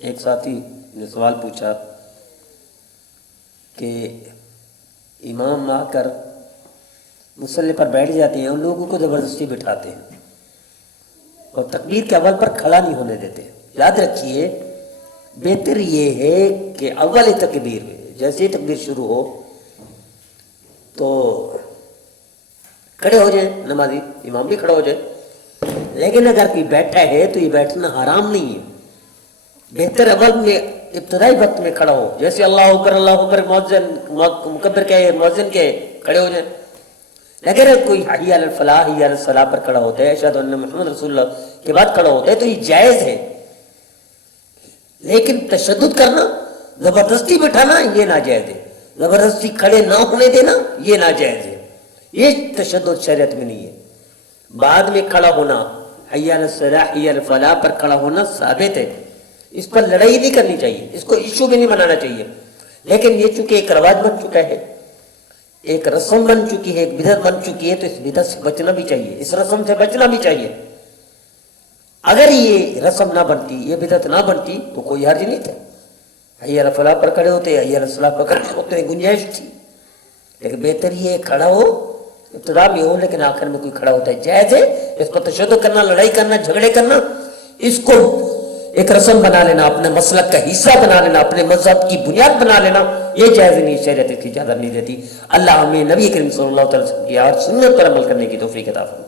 ایک ساتھی نے سوال پوچھا کہ امام آ کر مصلی پر بیٹھ جاتے ہیں، ان لوگوں کو زبردستی بٹھاتے ہیں اور تکبیر کے اول پر کھڑا نہیں ہونے دیتے۔ یاد رکھیے، بہتر یہ ہے کہ اول تکبیر میں جیسے ہی تکبیر شروع ہو تو کھڑے ہو جائیں نمازی، امام بھی کھڑا ہو جائے۔ لیکن اگر کوئی بیٹھا ہے تو یہ بیٹھنا حرام نہیں ہے، بہتر اول میں ابتدائی وقت میں کھڑا ہو، جیسے اللہ اکبر مؤذن مکبر کہے، مؤذن کہے، کھڑے ہو جائیں۔ اگر کوئی حی علی الفلاح حی علی الصلاح پر کھڑا ہوتا ہے، اشہد ان محمد رسول اللہ کے بعد کھڑا ہوتا ہے تو یہ جائز ہے، لیکن تشدد کرنا، زبردستی بٹھانا یہ ناجائز ہے، زبردستی کھڑے نہ ہونے دینا یہ ناجائز ہے، یہ تشدد شریعت میں نہیں ہے۔ بعد میں کھڑا ہونا، حی علی الصلاح حی علی الفلاح پر کھڑا ہونا ثابت ہے، اس پر لڑائی نہیں کرنی چاہیے، اس کو ایشو بھی نہیں بنانا چاہیے، لیکن یہ چونکہ ایک رواج بن چکا ہے، ایک رسم بن چکی ہے، ایک بدعت بن چکی ہے، تو اس بدعت سے بچنا بھی چاہیے، اس رسم سے بچنا بھی چاہیے۔ اگر یہ رسم نہ بنتی، یہ بدعت نہ بنتی تو کوئی حرج نہیں تھا، حی علی الفلاح پر کھڑے ہوتے، حی علی الصلاح پر کھڑے ہوتے، گنجائش تھی۔ لیکن بہتر یہ کھڑا ہو، ابتدا میں ہو لیکن آخر میں کوئی کھڑا ہوتا ہے، جائز ہے۔ اس پر تشدد کرنا، لڑائی کرنا، جھگڑے کرنا، اس کو ایک رسم بنا لینا، اپنے مسلک کا حصہ بنا لینا، اپنے مذہب کی بنیاد بنا لینا، یہ جائز نہیں، شریعت اس کی اجازت نہیں دیتی۔ اللہ ہمیں نبی کریم صلی اللہ علیہ وسلم کی اور سنت پر عمل کرنے کی توفیق عطا فرمائے۔